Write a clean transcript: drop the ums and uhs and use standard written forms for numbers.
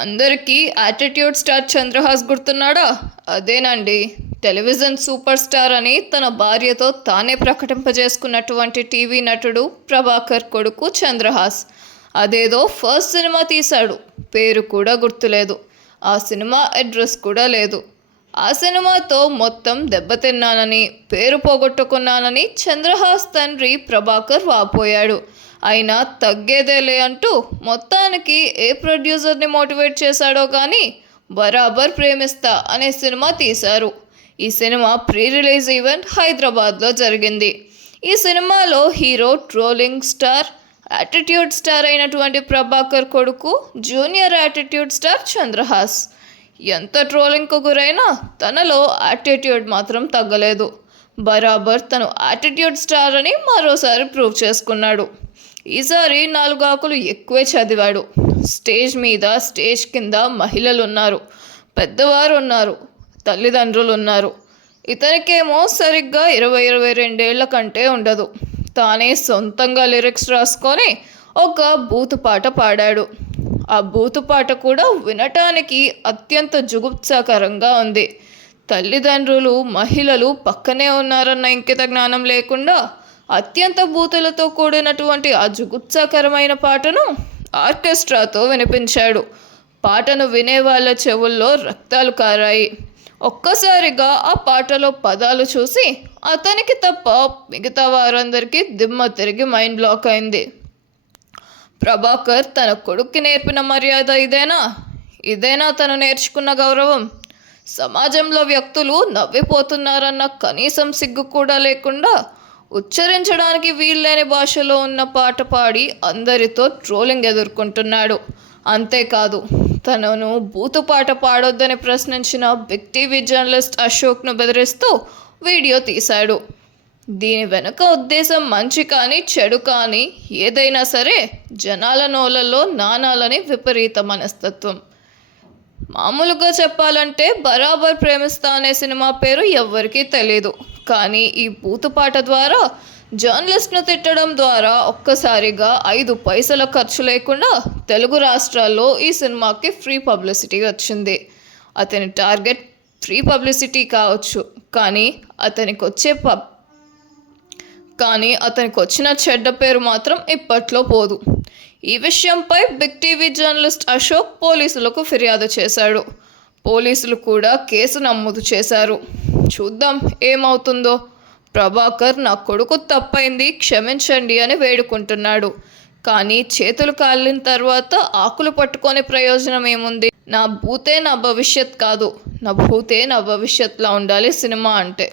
అందరికీ attitude star Chandrahas గుర్తున్నాడా? అదేనండి, television super star అని తన భార్యతో తానే ప్రకటింపజేసుకున్నటువంటి టీవీ నటుడు ప్రభాకర్ కొడుకు చంద్రహాస్. అదేదో ఫస్ట్ సినిమా తీశాడు, పేరు కూడా గుర్తులేదు, ఆ సినిమా అడ్రస్ కూడా లేదు. ఆ సినిమాతో మొత్తం దెబ్బతిన్నానని, పేరు పోగొట్టుకున్నానని చంద్రహాస్ తండ్రి ప్రభాకర్ వాపోయాడు. అయినా తగ్గేదేలే అంటూ మొత్తానికి ఏ ప్రొడ్యూసర్ని మోటివేట్ చేశాడో కానీ బరాబర్ ప్రేమిస్తా అనే సినిమా తీశారు. ఈ సినిమా ప్రీ రిలీజ్ ఈవెంట్ హైదరాబాద్లో జరిగింది. ఈ సినిమాలో hero trolling star, attitude star అయినటువంటి ప్రభాకర్ కొడుకు జూనియర్ యాటిట్యూడ్ స్టార్ చంద్రహాస్. ఎంత ట్రోలింగ్కు గురైనా తనలో యాటిట్యూడ్ మాత్రం తగ్గలేదు. బరాబర్ తను యాటిట్యూడ్ స్టార్ అని మరోసారి ప్రూవ్ చేసుకున్నాడు. ఈసారి 4 ఆకులు ఎక్కువే చదివాడు. స్టేజ్ మీద, స్టేజ్ కింద మహిళలు ఉన్నారు, పెద్దవారు ఉన్నారు, తల్లిదండ్రులు ఉన్నారు. ఇతనికేమో సరిగ్గా 20-22 ఏళ్ల కంటే ఉండదు. తానే సొంతంగా లిరిక్స్ రాసుకొని ఒక బూతు పాట పాడాడు. ఆ బూతు పాట కూడా వినటానికి అత్యంత జుగుప్సాకరంగా ఉంది. తల్లిదండ్రులు, మహిళలు పక్కనే ఉన్నారన్న ఇంకిత జ్ఞానం లేకుండా అత్యంత బూతులతో కూడినటువంటి ఆ జుగుప్సాకరమైన పాటను ఆర్కెస్ట్రాతో వినిపించాడు. పాటను వినే వాళ్ళ చెవుల్లో రక్తాలు కారాయి. ఒక్కసారిగా ఆ పాటలో పదాలు చూసి అతనికి తప్ప మిగతా వారందరికీ దిమ్మ తిరిగి మైండ్ బ్లాక్ అయింది. ప్రభాకర్ తన కొడుక్కి నేర్పిన మర్యాద ఇదేనా తను నేర్చుకున్న గౌరవం? సమాజంలో వ్యక్తులు నవ్విపోతున్నారన్న కనీసం సిగ్గు కూడా లేకుండా ఉచ్చరించడానికి వీల్లేని భాషలో ఉన్న పాట పాడి అందరితో ట్రోలింగ్ ఎదుర్కొంటున్నాడు. అంతేకాదు, తనను బూతు పాట పాడొద్దని ప్రశ్నించిన బిగ్ టీవీ జర్నలిస్ట్ అశోక్ను బెదిరిస్తూ వీడియో తీశాడు. దీని వెనుక ఉద్దేశం మంచి కానీ చెడు కానీ ఏదైనా సరే జనాల నోళ్ళల్లో నానాలని విపరీత మనస్తత్వం. మామూలుగా చెప్పాలంటే బరాబర్ ప్రేమిస్తా అనే సినిమా పేరు ఎవ్వరికీ తెలీదు. కానీ ఈ బూతుపాట ద్వారా, జర్నలిస్ట్ను తిట్టడం ద్వారా ఒక్కసారిగా 5 పైసల ఖర్చు లేకుండా తెలుగు రాష్ట్రాల్లో ఈ సినిమాకి ఫ్రీ పబ్లిసిటీ వచ్చింది. అతని టార్గెట్ ఫ్రీ పబ్లిసిటీ కావచ్చు, కానీ అతనికి వచ్చిన చెడ్డ పేరు మాత్రం ఇప్పట్లో పోదు. ఈ విషయంపై బిగ్ టీవీ జర్నలిస్ట్ అశోక్ పోలీసులకు ఫిర్యాదు చేశాడు. పోలీసులు కూడా కేసు నమోదు చేశారు. చూద్దాం ఏమవుతుందో. ప్రభాకర్ నా కొడుకు తప్పైంది, క్షమించండి అని వేడుకుంటున్నాడు. కానీ చేతులు కాలిన తర్వాత ఆకులు పట్టుకొని ప్రయోజనం ఏముంది? నా భూతే నా భవిష్యత్ కాదు, నా భూతే నా భవిష్యత్లా ఉండాలి సినిమా అంటే.